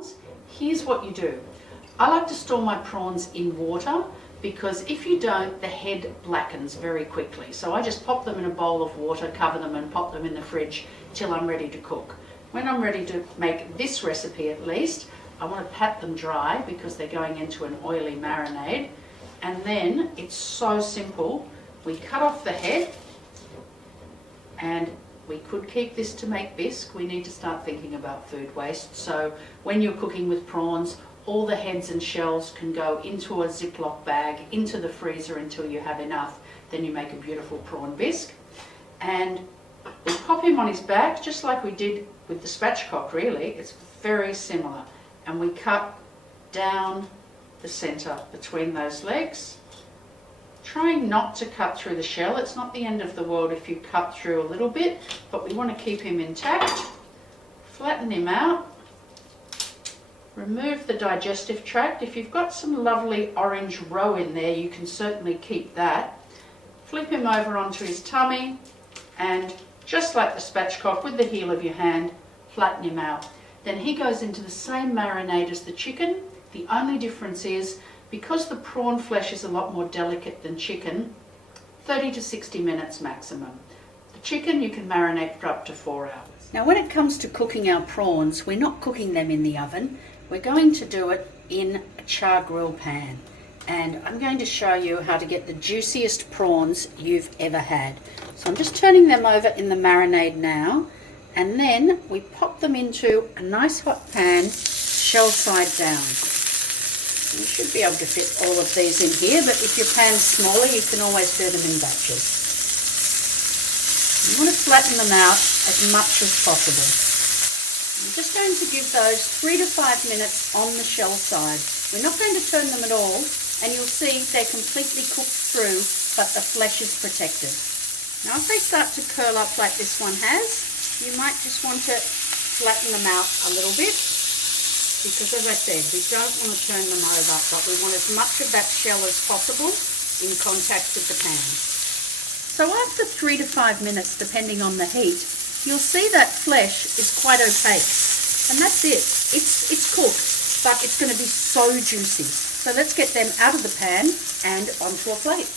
prawns, here's what you do. I like to store my prawns in water because if you don't, the head blackens very quickly. So I just pop them in a bowl of water, cover them and pop them in the fridge till I'm ready to cook. When I'm ready to make this recipe at least, I want to pat them dry because they're going into an oily marinade. And then it's so simple. We cut off the head, and we could keep this to make bisque. We need to start thinking about food waste. So when you're cooking with prawns, all the heads and shells can go into a Ziploc bag, into the freezer until you have enough. Then you make a beautiful prawn bisque. And we pop him on his back, just like we did with the spatchcock really. It's very similar. And we cut down the centre between those legs, trying not to cut through the shell. It's not the end of the world if you cut through a little bit, but we want to keep him intact. Flatten him out, remove the digestive tract. If you've got some lovely orange roe in there, you can certainly keep that. Flip him over onto his tummy, and just like the spatchcock, with the heel of your hand, flatten him out. Then he goes into the same marinade as the chicken. The only difference is, because the prawn flesh is a lot more delicate than chicken, 30 to 60 minutes maximum. The chicken you can marinate for up to 4 hours. Now when it comes to cooking our prawns, we're not cooking them in the oven. We're going to do it in a char grill pan. And I'm going to show you how to get the juiciest prawns you've ever had. So I'm just turning them over in the marinade now. And then we pop them into a nice hot pan, shell side down. You should be able to fit all of these in here, but if your pan's smaller, you can always do them in batches. You want to flatten them out as much as possible. I'm just going to give those 3 to 5 minutes on the shell side. We're not going to turn them at all, and you'll see they're completely cooked through, but the flesh is protected. Now if they start to curl up like this one has, you might just want to flatten them out a little bit, because as I said, we don't want to turn them over, but we want as much of that shell as possible in contact with the pan. So after 3 to 5 minutes, depending on the heat, you'll see that flesh is quite opaque. And that's it. It's cooked, but it's going to be so juicy. So let's get them out of the pan and onto a plate.